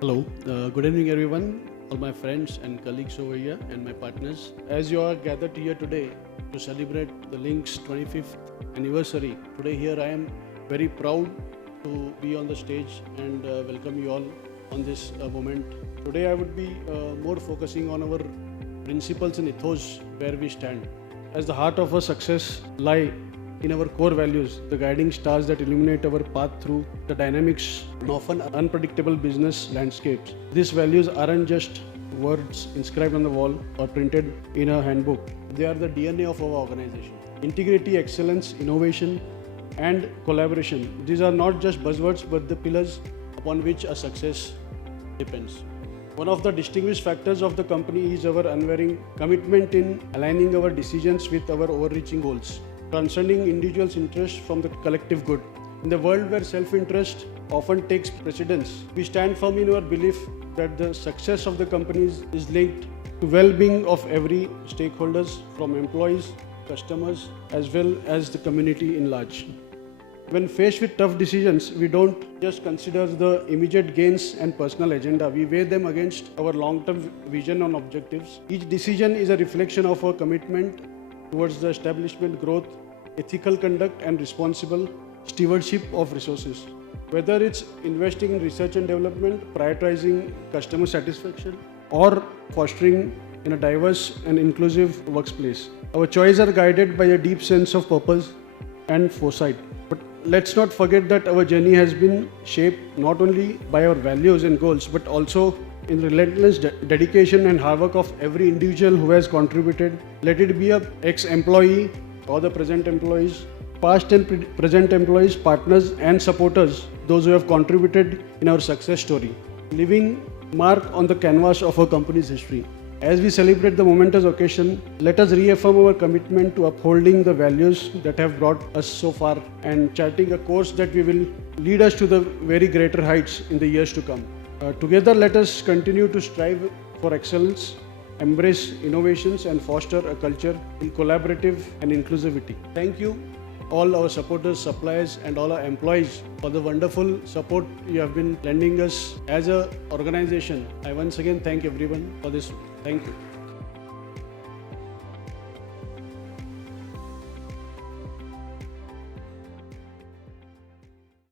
Hello, good evening everyone, all my friends and colleagues over here and my partners. As you are gathered here today to celebrate the Link's 25th anniversary, today here I am very proud to be on the stage and welcome you all on this moment. Today I would be more focusing on our principles and ethos where we stand. As the heart of our success lie in our core values, the guiding stars that illuminate our path through the dynamics and often unpredictable business landscapes. These values aren't just words inscribed on the wall or printed in a handbook, they are the DNA of our organization. Integrity, excellence, innovation, and collaboration. These are not just buzzwords but the pillars upon which a success depends. One of the distinguished factors of the company is our unwavering commitment in aligning our decisions with our overreaching goals, transcending individuals' interests from the collective good. In the world where self-interest often takes precedence, we stand firm in our belief that the success of the companies is linked to well-being of every stakeholders, from employees, customers, as well as the community in large. When faced with tough decisions, we don't just consider the immediate gains and personal agenda, we weigh them against our long-term vision and objectives. Each decision is a reflection of our commitment towards the establishment, growth, ethical conduct, and responsible stewardship of resources. Whether it's investing in research and development, prioritizing customer satisfaction, or fostering in a diverse and inclusive workplace, our choices are guided by a deep sense of purpose and foresight. But let's not forget that our journey has been shaped not only by our values and goals, but also in relentless dedication and hard work of every individual who has contributed, let it be a ex-employee or the present employees, past and present employees, partners and supporters, those who have contributed in our success story, leaving mark on the canvas of our company's history. As we celebrate the momentous occasion, let us reaffirm our commitment to upholding the values that have brought us so far and charting a course that will lead us to the very greater heights in the years to come. Together, let us continue to strive for excellence, embrace innovations, and foster a culture in collaborative and inclusivity. Thank you, all our supporters, suppliers, and all our employees for the wonderful support you have been lending us as an organization. I once again thank everyone for this. Thank you.